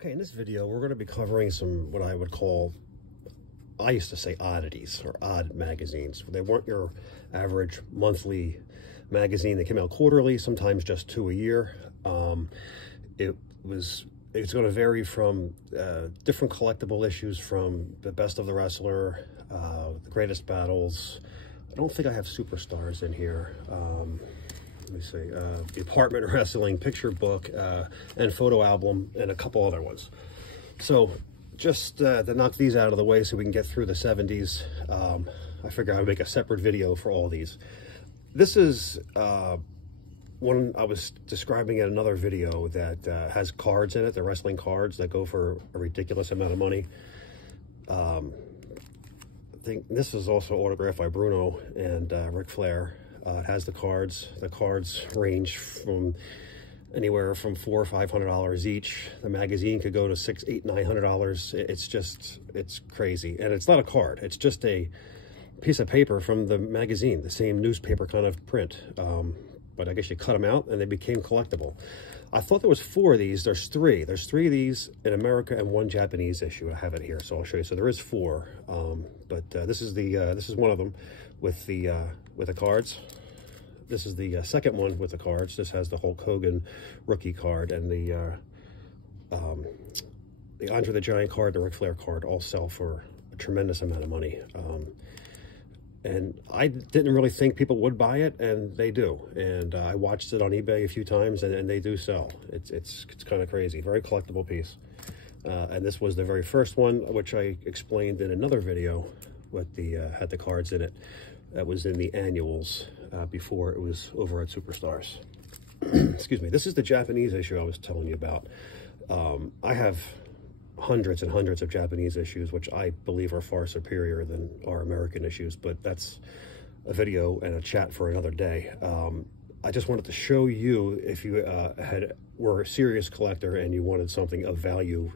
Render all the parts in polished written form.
Okay, in this video, we're going to be covering some, what I would call, I used to say oddities, or odd magazines. They weren't your average monthly magazine. They came out quarterly, sometimes just 2 a year. It's going to vary from different collectible issues, from the Best of the Wrestler, the Greatest Battles. I don't think I have Superstars in here. Let me see, the Apartment Wrestling picture book and photo album, and a couple other ones. So just to knock these out of the way so we can get through the 70s, I figure I would make a separate video for all these. This is one I was describing in another video that has cards in it. They're wrestling cards that go for a ridiculous amount of money. I think this is also autographed by Bruno and Ric Flair. It has the cards. The cards range from anywhere from $400 or $500 each. The magazine could go to $600, $800, $900. It's crazy, and it's not a card. It's just a piece of paper from the magazine, the same newspaper kind of print. But I guess you cut them out, and they became collectible. I thought there was 4 of these. There's 3. There's 3 of these in America and 1 Japanese issue. I have it here, so I'll show you. So there is 4, but this is one of them with the cards. This is the second one with the cards. This has the Hulk Hogan rookie card, and the Andre the Giant card, the Ric Flair card, all sell for a tremendous amount of money. And I didn't really think people would buy it, and they do. And I watched it on eBay a few times, and they do sell. It's kind of crazy. Very collectible piece. And this was the very first one, which I explained in another video, what had the cards in it. That was in the annuals before it was over at Superstars. Excuse me. This is the Japanese issue I was telling you about. I have hundreds and hundreds of Japanese issues, which I believe are far superior than our American issues, but that's a video and a chat for another day. I just wanted to show you, if you were a serious collector and you wanted something of value,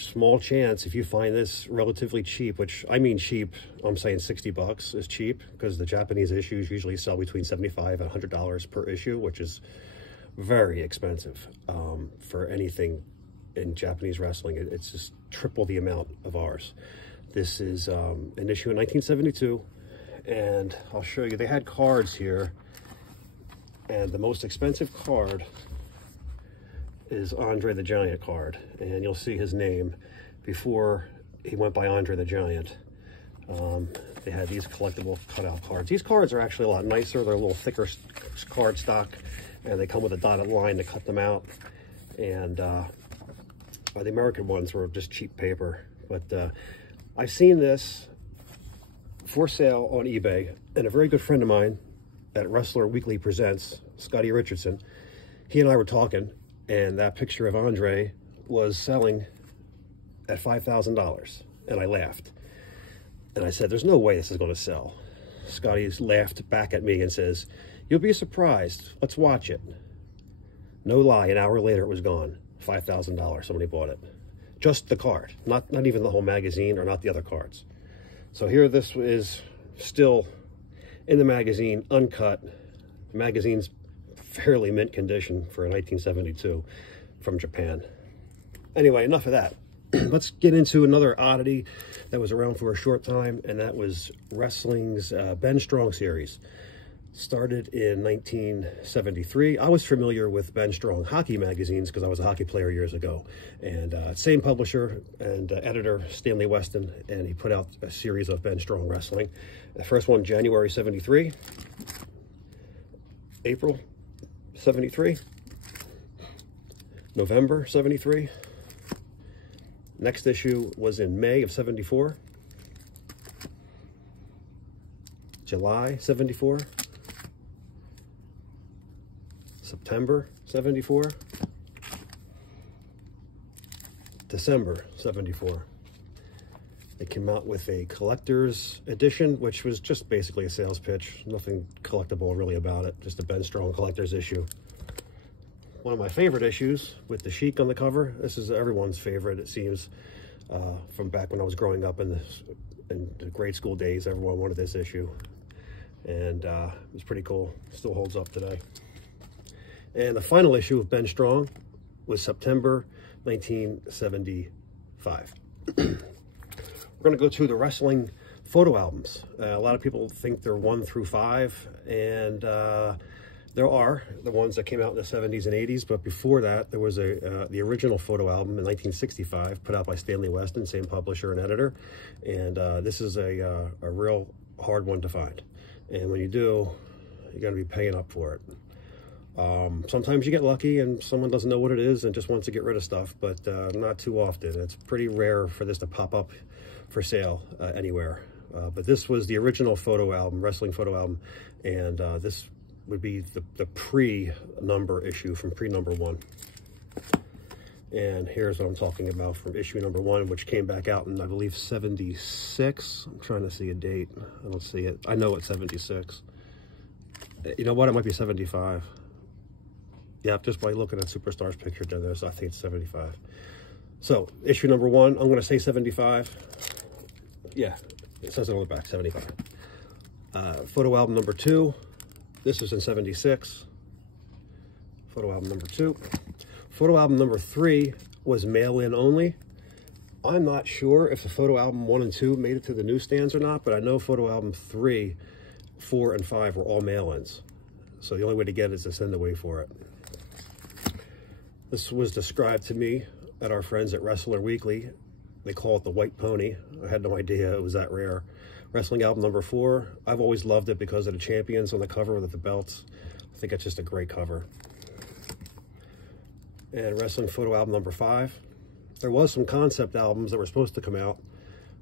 small chance if you find this relatively cheap, which I mean cheap, I'm saying 60 bucks is cheap, because the Japanese issues usually sell between $75 and $100 per issue, which is very expensive for anything in Japanese wrestling. It's just triple the amount of ours. This is an issue in 1972, and I'll show you. They had cards here, and the most expensive card is Andre the Giant card, and you'll see his name before he went by Andre the Giant. They had these collectible cutout cards. These cards are actually a lot nicer. They're a little thicker card stock, and they come with a dotted line to cut them out. And the American ones were just cheap paper. But I've seen this for sale on eBay, and a very good friend of mine at Wrestler Weekly Presents, Scotty Richardson, he and I were talking, and that picture of Andre was selling at $5,000, and I laughed. And I said, there's no way this is going to sell. Scotty's laughed back at me and says, you'll be surprised. Let's watch it. No lie, an hour later it was gone. $5,000, somebody bought it. Just the card, not even the whole magazine, or not the other cards. So here this is still in the magazine, uncut. The magazine's fairly mint condition for 1972 from Japan. Anyway, enough of that. Let's get into another oddity that was around for a short time, and that was wrestling's Ben Strong series. Started in 1973. I was familiar with Ben Strong hockey magazines because I was a hockey player years ago. And same publisher and editor, Stanley Weston, and he put out a series of Ben Strong wrestling. The first one, January 73, April 73, November 73. Next issue was in May of 74, July 74, September 74, December 74. They came out with a collector's edition, which was just basically a sales pitch. Nothing collectible really about it, just a Ben Strong collector's issue. One of my favorite issues with the Sheik on the cover. This is everyone's favorite, it seems, from back when I was growing up in the grade school days. Everyone wanted this issue, and it was pretty cool. Still holds up today. And the final issue of Ben Strong was September 1975. We're going to go to the wrestling photo albums. A lot of people think they're 1 through 5, and there are the ones that came out in the 70s and 80s, but before that, there was the original photo album in 1965, put out by Stanley Weston, same publisher and editor, and this is a real hard one to find. And when you do, you got to be paying up for it. Sometimes you get lucky and someone doesn't know what it is and just wants to get rid of stuff, but not too often. It's pretty rare for this to pop up for sale anywhere. But this was the original photo album, wrestling photo album, and this would be the pre-number issue from pre-number 1. And here's what I'm talking about from issue number 1, which came back out in, I believe, 76. I'm trying to see a date. I don't see it. I know it's 76. You know what? It might be 75. Yeah, just by looking at Superstar's picture, I think it's 75. So, issue number 1, I'm going to say 75. Yeah, it says it on the back, 75. Photo album number 2. This is in 76. Photo album number 2. Photo album number 3 was mail-in only. I'm not sure if the photo album 1 and 2 made it to the newsstands or not, but I know photo album 3, 4, and 5 were all mail-ins. So the only way to get it is to send away for it. This was described to me at our friends at Wrestler Weekly. They call it the White Pony. I had no idea it was that rare. Wrestling album number 4. I've always loved it because of the champions on the cover with the belts. I think it's just a great cover. And wrestling photo album number 5. There was some concept albums that were supposed to come out.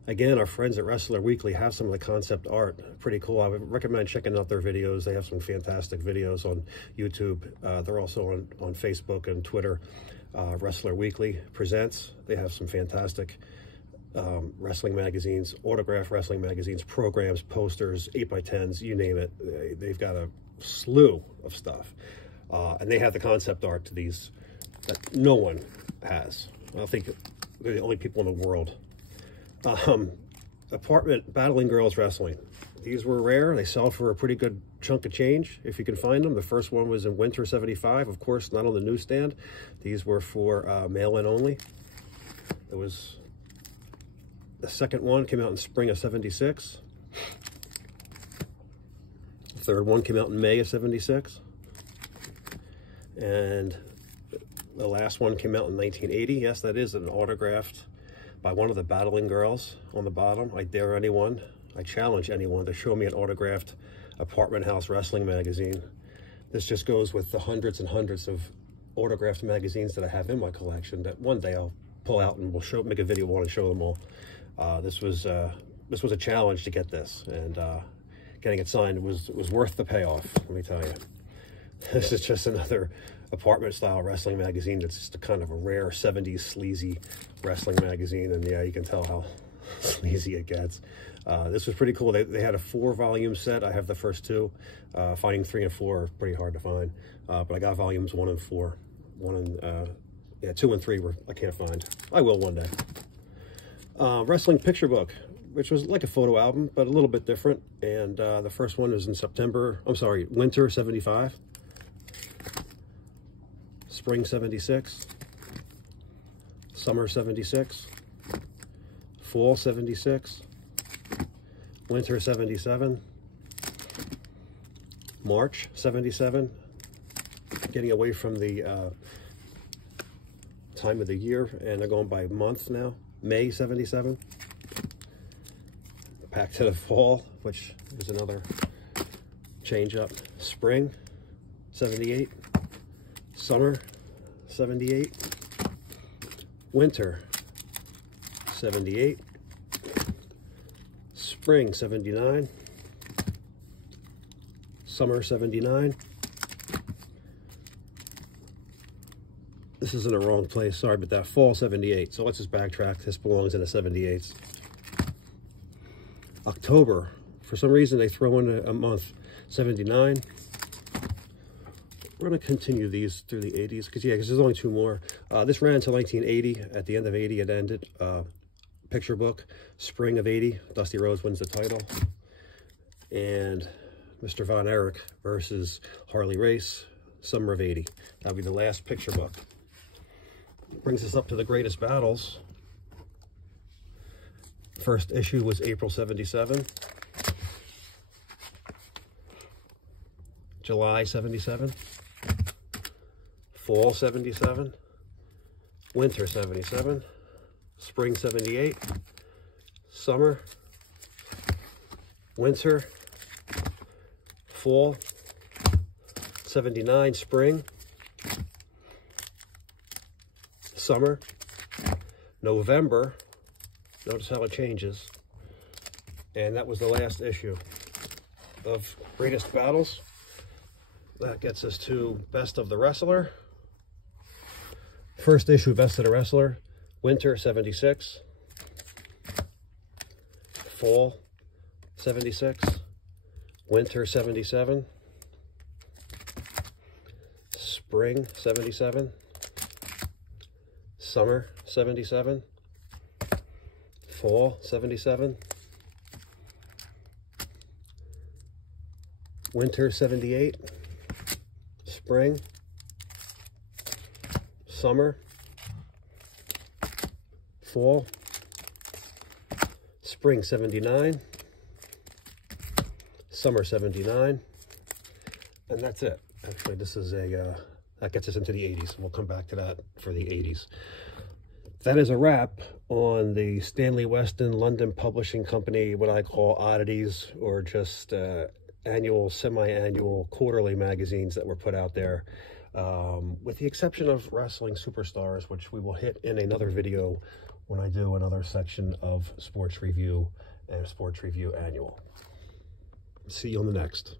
Again, our friends at Wrestler Weekly have some of the concept art. Pretty cool. I would recommend checking out their videos. They have some fantastic videos on YouTube. They're also on Facebook and Twitter. Wrestler Weekly Presents. They have some fantastic wrestling magazines, autographed wrestling magazines, programs, posters, 8x10s, you name it. They've got a slew of stuff. And they have the concept art to these that no one has. I think they're the only people in the world. Apartment Battling Girls Wrestling. These were rare. They sell for a pretty good chunk of change if you can find them. The first one was in winter 75, of course, not on the newsstand. These were for mail-in only. There was the second one came out in spring of 76. The third one came out in May of 76. And the last one came out in 1980. Yes, that is an autographed by one of the Battling Girls on the bottom. I dare anyone, I challenge anyone to show me an autographed Apartment House Wrestling magazine. This just goes with the hundreds and hundreds of autographed magazines that I have in my collection that one day I'll pull out and we'll make a video on and show them all. This was a challenge to get this, and getting it signed was worth the payoff, let me tell you. This is just another apartment style wrestling magazine that's just a kind of a rare 70s sleazy wrestling magazine, and yeah, you can tell how sleazy it gets. This was pretty cool. They had a 4-volume set. I have the first 2. Finding 3 and 4 are pretty hard to find, but I got volumes 1 and 4. 2 and 3 I can't find. I will one day. Wrestling picture book, which was like a photo album, but a little bit different. And the first one was in winter 75. Spring 76, summer 76, fall 76, winter 77, March 77, getting away from the time of the year, and they're going by months now, May 77, back to the fall, which is another change up, spring 78, summer 78, winter 78, spring 79, summer 79. This is in the wrong place, sorry about that, fall 78. So let's just backtrack. This belongs in the 78s. October, for some reason they throw in a month, 79. We're going to continue these through the 80s, because there's only 2 more. This ran until 1980. At the end of 80, it ended. Picture book, spring of 80. Dusty Rhodes wins the title. And Mr. Von Erich versus Harley Race, summer of 80. That'll be the last picture book. brings us up to the greatest battles. First issue was April 77. July 77. Fall 77. Winter 77. Spring 78. Summer. Winter. Fall 79. Spring. Summer. November. Notice how it changes. And that was the last issue of Greatest Battles. That gets us to Best of the Wrestler. First issue, Best of the Wrestler, Winter 76. Fall 76. Winter 77. Spring 77. Summer 77. Fall 77. Winter 78. Spring. Summer. Fall. Spring 79. Summer 79. And that's it. Actually, this is that gets us into the 80s. We'll come back to that for the 80s. That is a wrap on the Stanley Weston London Publishing Company, what I call oddities, or just annual, semi-annual, quarterly magazines that were put out there, with the exception of Wrestling Superstars, which we will hit in another video when I do another section of Sports Review and Sports Review Annual. See you on the next.